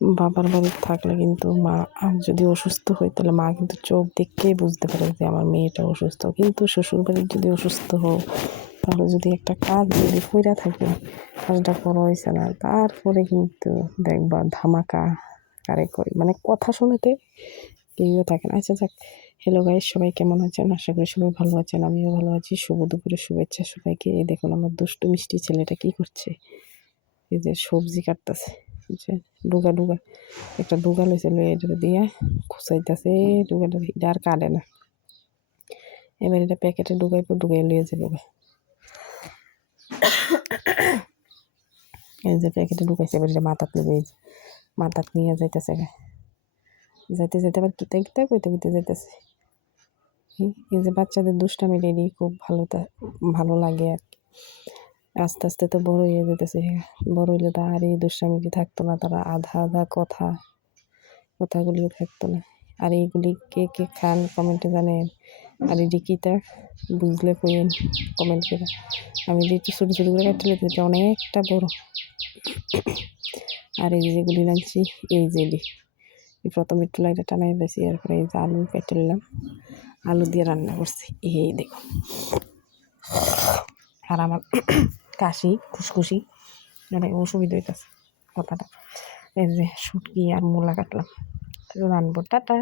বাবার বাড়ি থাকলে কিন্তু মা যদি অসুস্থ হয় তাহলে মা কিন্তু চোখ দেখলেই বুঝতে পারে যে আমার মেয়েটা অসুস্থ। কিন্তু শ্বশুরবাড়ির যদি অসুস্থ হও তাহলে যদি একটা কাজ যদি কইরা থাকি, কাজটা করা হয়েছে না, তারপরে কিন্তু দেখবা ধামাকা কারে করি, মানে কথা শোনাতে কেউও থাকে না। আচ্ছা যাক, হ্যালো গাইস, সবাই কেমন আছেন? আশা করি সবাই ভালো আছেন, আমিও ভালো আছি। শুভ দুপুরের শুভেচ্ছা সবাইকে। এই দেখুন আমার দুষ্টু মিষ্টি ছেলেটা কি করছে, এই যে সবজি কাটতেছে, বুঝছেন? ডুগা ডুগা একটা ডুগা লইছে, লইয়া এটা দিয়ে খুঁচাইতেছে ডুগাটা, এটা আর কাটে না। এবার এটা প্যাকেটে ডুগাইবো, ডুগাই লইয়া যাবো। এই যে প্যাকেটে ঢুকাইছে, এবার এটা মাথাত নেবে, এই যে মাথাত নিয়ে যাইতেছে, যাইতে যাইতে আবার কিতা কিতা কইতে কইতে যাইতেছে। এই যে বাচ্চাদের দুষ্টামি রেডি খুব ভালো লাগে আর কি। আস্তে আস্তে তো বড় হয়ে যেতেছে, বড় হইলে তো আর এই দুষ্টামিটি থাকতো না, তারা আধা আধা কথাগুলিও থাকতো না। আর এইগুলি কে কে খান কমেন্টে জানেন, আর এটি কিতা বুঝলে কইেন কমেন্ট করে। আমি যে একটু ছোটো ছোটো করে কাটতে এটা অনেকটা বড়। আর এই যেগুলি রাঁধছি, এই যেগুলি প্রথম একটু লাইটটা টানাই দিয়েছি, এরপরে এই যে আলু কেটে নিলাম, আলু দিয়ে রান্না করছি, এই দেখো। আর আমার কাশি খুশখুশি মানে অসুবিধা হইতেছে কথাটা। এই যে শুটকি আর মূলা কাটলাম, রানবো। টাটা।